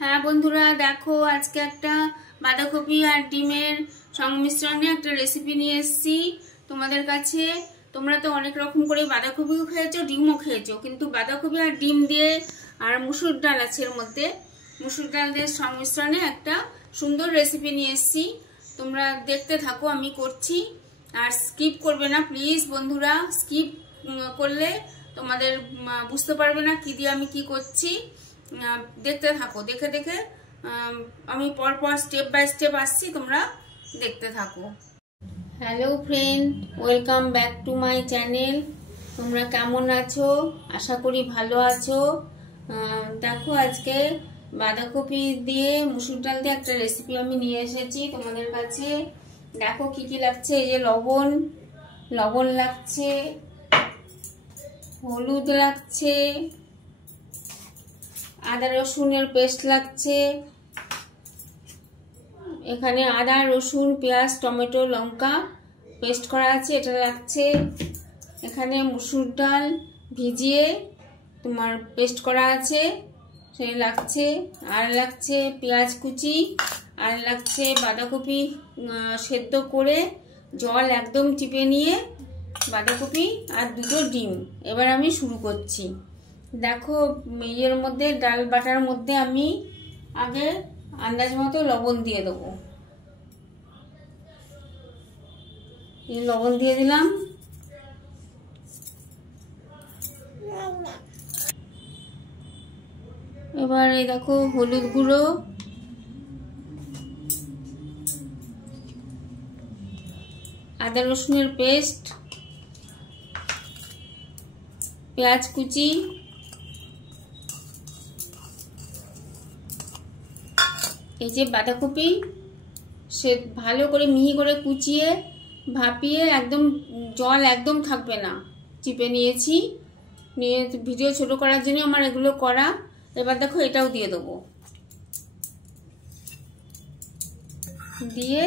হ্যাঁ বন্ধুরা, দেখো আজকে একটা বাঁধাকপি আর ডিমের সংমিশ্রণে একটা রেসিপি নিয়ে এসেছি তোমাদের কাছে। তোমরা তো অনেক রকম করে বাঁধাকপিও খেয়েছো, ডিমও খেয়েছো, কিন্তু বাঁধাকপি আর ডিম দিয়ে আর মুসুর ডাল আছে এর মধ্যে, মুসুর ডাল দিয়ে সংমিশ্রণে একটা সুন্দর রেসিপি নিয়ে এসেছি। তোমরা দেখতে থাকো, আমি করছি, আর স্কিপ করবে না প্লিজ বন্ধুরা। স্কিপ করলে তোমাদের বুঝতে পারবে না কি দিয়ে আমি কি করছি। দেখতে থাকো, দেখে দেখে আমি পরপর স্টেপ বাই স্টেপ আসছি, তোমরা দেখতে থাকো। Hello friend, welcome back to my channel. তোমরা কেমন আছো? আশা করি ভালো আছো। দেখো আজকে বাঁধাকপি দিয়ে মুসুর ডাল দিয়ে একটা রেসিপি আমি নিয়ে এসেছি তোমাদের কাছে। দেখো কি কি লাগছে। এই যে লবণ লাগছে, হলুদ লাগছে, আদা রসুনের পেস্ট লাগছে, এখানে আদা রসুন পেঁয়াজ টমেটো লঙ্কা পেস্ট করা আছে, এটা লাগছে। এখানে মুসুর ডাল ভিজিয়ে তোমার পেস্ট করা আছে, সেই লাগছে। আর লাগছে পেঁয়াজ কুচি, আর লাগছে বাঁধাকপি সেদ্ধ করে জল একদম চিপে নিয়ে বাঁধাকপি, আর দুটো ডিম। এবার আমি শুরু করছি। দেখো এর মধ্যে ডাল বাটার মধ্যে আমি আগে আন্দাজ মতো লবণ দিয়ে দেবো। লবণ দিয়ে দিলাম। এবার এই দেখো হলুদ গুঁড়ো, আদা রসুনের পেস্ট, পেঁয়াজ কুচি, এই যে বাঁধাকপি সে ভালো করে মিহি করে কুচিয়ে ভাপিয়ে একদম জল একদম থাকবে না চিপে নিয়েছি। নিয়ে ভিডিও ছোট করার জন্য আমার এগুলো করা। এবার দেখো এটাও দিয়ে দেবো, দিয়ে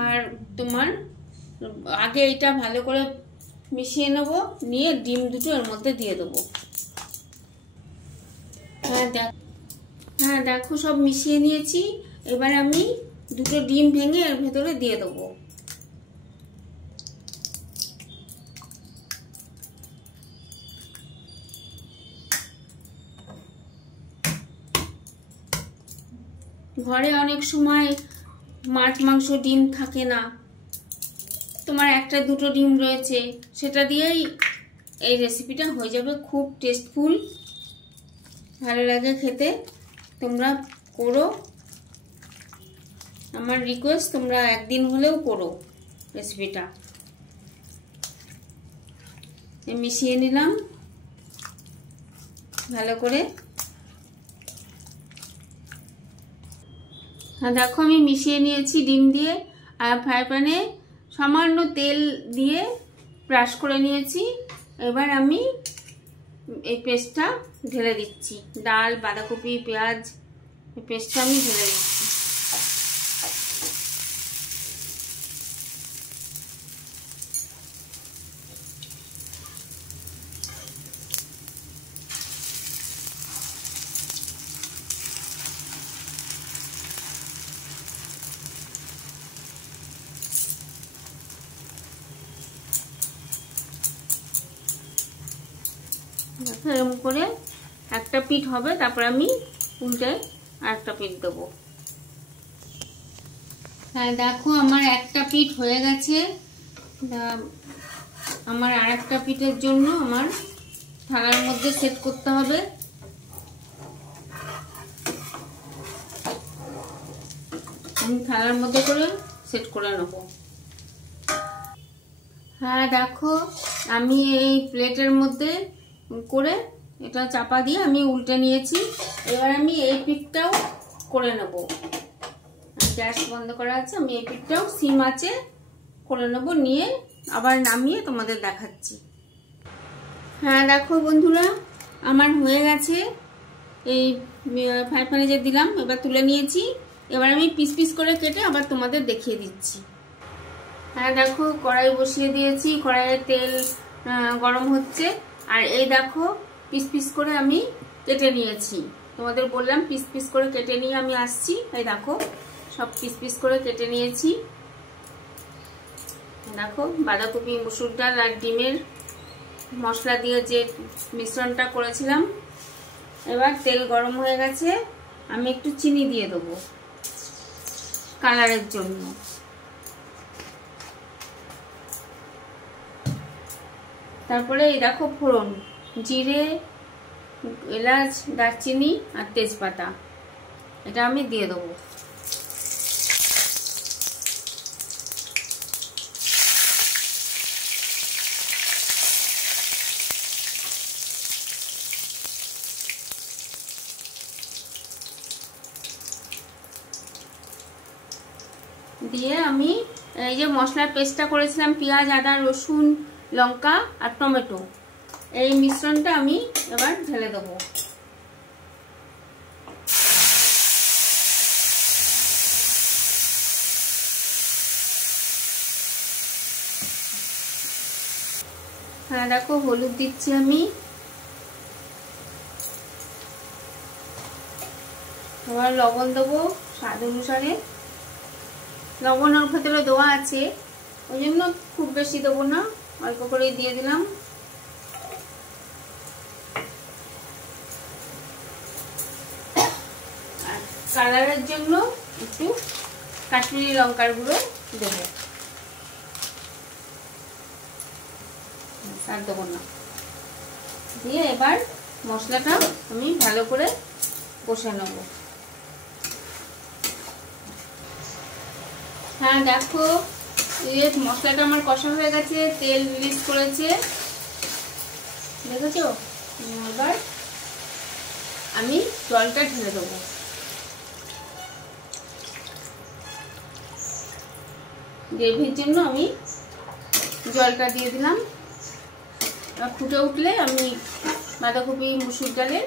আর তোমার আগে এটা ভালো করে মিশিয়ে নেব, নিয়ে ডিম দুটো এর মধ্যে দিয়ে দেবো। হ্যাঁ দেখো সব মিশিয়ে নিয়েছি। এবার আমি দুটো ডিম ভেঙে এর ভেতরে দিয়ে দেবো। ঘরে অনেক সময় মাছ মাংস ডিম থাকে না, তোমার একটা দুটো ডিম রয়েছে, সেটা দিয়েই এই রেসিপিটা হয়ে যাবে। খুব টেস্টফুল, ভালো লাগে খেতে। তোমরা করো, আমার রিকোয়েস্ট, তোমরা একদিন হলেও করো রেসিপিটা। মিশিয়ে নিলাম ভালো করে। দেখো আমি মিশিয়ে নিয়েছি ডিম দিয়ে, আর ফ্রাই প্যানে সামান্য তেল দিয়ে ব্রাশ করে নিয়েছি। এবার আমি এই পেস্টটা ঢেলে দিচ্ছি, ডাল বাঁধাকপি পেঁয়াজ এই পেস্টটা আমি ঢেলে দিচ্ছি। এরকম করে একটা পিঠ হবে, তারপর আমি উল্টে আরেকটা পিঠ দেবো। হ্যাঁ দেখো আমার একটা পিঠ হয়ে গেছে। আমার আরেকটা পিঠের জন্য আমার থালার মধ্যে সেট করতে হবে। আমি থালার মধ্যে করে সেট করে নেব। হ্যাঁ দেখো আমি এই প্লেটের মধ্যে করে এটা চাপা দিয়ে আমি উল্টে নিয়েছি। এবার আমি এই পিঠটাও করে নেব। গ্যাস বন্ধ করা আছে, আমি এই পিঠটাও সিম আছে করে নেব, নিয়ে আবার নামিয়ে তোমাদের দেখাচ্ছি। হ্যাঁ দেখো বন্ধুরা আমার হয়ে গেছে। এই ফ্রাই প্যানে যে দিলাম এবার তুলে নিয়েছি। এবার আমি পিস পিস করে কেটে আবার তোমাদের দেখিয়ে দিচ্ছি। হ্যাঁ দেখো কড়াই বসিয়ে দিয়েছি, কড়াইয়ে তেল গরম হচ্ছে, আর এই দেখো পিস পিস করে আমি কেটে নিয়েছি। তোমাদের বললাম পিস পিস করে কেটে নিয়ে আমি আসছি। এই দেখো সব পিস পিস করে কেটে নিয়েছি। দেখো বাঁধাকপি, মসুর ডাল আর ডিমের মশলা দিয়ে যে মিশ্রণটা করেছিলাম। এবার তেল গরম হয়ে গেছে, আমি একটু চিনি দিয়ে দেবো কালারের জন্য। তারপরে এই দেখো ফোড়ন, জিরে, এলাচ, দারচিনি আর তেজপাতা, এটা আমি দিয়ে দেবো। দিয়ে আমি এই যে মশলার পেস্টটা করেছিলাম, পেঁয়াজ, আদা, রসুন, লঙ্কা আর টমেটো, এই মিশ্রণটা আমি এবার ঢেলে দেবো। হ্যাঁ দেখো হলুদ দিচ্ছি আমি, এবার লবণ দেবো স্বাদ অনুসারে। লবণ ওর ভেতরে দেওয়া আছে, ওই জন্য খুব বেশি দেবো না, অল্প করেই দিয়ে দিলাম। আর কালারের জন্য একটু কাশ্মীরি লঙ্কার গুঁড়ো দেবো, আর দেবো না। দিয়ে এবার মশলাটা আমি ভালো করে কষে নেব। হ্যাঁ দেখো মশলাটা আমার কষা হয়ে গেছে, তেল রিলিজ করেছে, দেখেছো? এবার আমি জলটা ঢেলে দেবো। গ্রেভির জন্য আমি জলটা দিয়ে দিলাম। ফুটে উঠলে আমি বাঁধাকপি, মসুর ডালের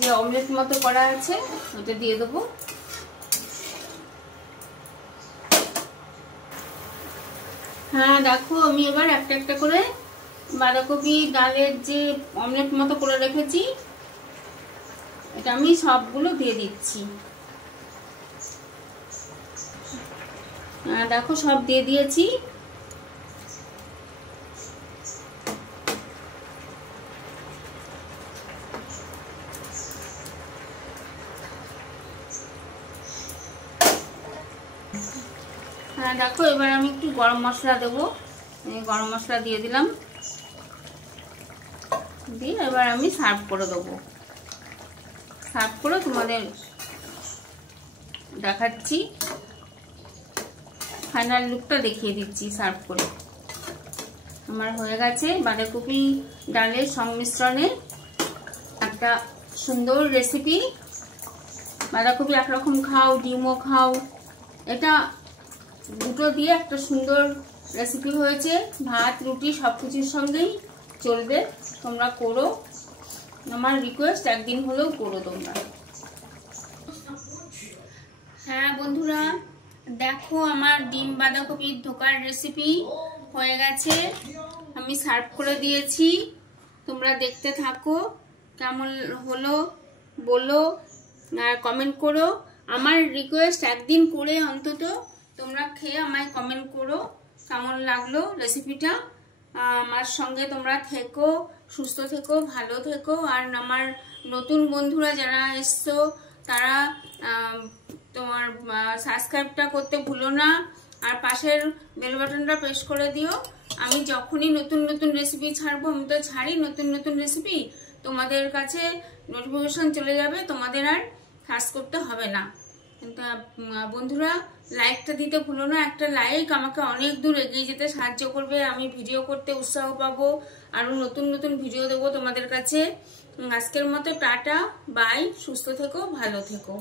যে অমলেট মতো করা আছে ওটা দিয়ে দেবো। হ্যাঁ দেখো আমি এবার একটা একটা করে বাঁধাকপি ডালের যে অমলেট মতো করে রেখেছি এটা আমি সবগুলো দিয়ে দিচ্ছি। দেখো সব দিয়ে দিয়েছি। হ্যাঁ দেখো এবার আমি একটু গরম মশলা দেবো, গরম মশলা দিয়ে দিলাম। দিয়ে এবার আমি সার্ভ করে দেবো। সার্ভ করে তোমাদের দেখাচ্ছি, ফাইনাল লুকটা দেখিয়ে দিচ্ছি সার্ভ করে। আমার হয়ে গেছে বাঁধাকপি ডালের সংমিশ্রণে একটা সুন্দর রেসিপি। বাঁধাকপি একরকম খাও, ডিমও খাও, এটা দুটো দিয়ে একটা সুন্দর রেসিপি হয়েছে। ভাত, রুটি সব কিছুর সঙ্গেই চলবে। তোমরা করো, আমার রিকোয়েস্ট একদিন হলেও করো তোমরা। হ্যাঁ বন্ধুরা দেখো আমার ডিম বাঁধাকপির ধোকার রেসিপি হয়ে গেছে, আমি সার্ভ করে দিয়েছি। তোমরা দেখতে থাকো, কেমন হলো বলো আর কমেন্ট করো। আমার রিকোয়েস্ট একদিন করে অন্তত তোমরা খেয়ে আমায় কমেন্ট করো কেমন লাগলো রেসিপিটা। আমার সঙ্গে তোমরা থেকো, সুস্থ থেকো, ভালো থেকো। আর আমার নতুন বন্ধুরা যারা এসছো তারা তোমার সাবস্ক্রাইবটা করতে ভুলো না, আর পাশের বেল বাটনটা প্রেস করে দিও। আমি যখনই নতুন নতুন রেসিপি ছাড়বো, আমি তো ছাড়ি নতুন নতুন রেসিপি, তোমাদের কাছে নোটিফিকেশন চলে যাবে, তোমাদের আর সার্চ করতে হবে না। বন্ধুরা লাইকটা দিতে ভুলো না, একটা লাইক আমাকে অনেক দূর এগিয়ে যেতে সাহায্য করবে, আমি ভিডিও করতে উৎসাহ পাবো, আরো নতুন নতুন ভিডিও দেবো তোমাদের কাছে। আজকের মতো টাটা, বাই, সুস্থ থেকো, ভালো থেকো।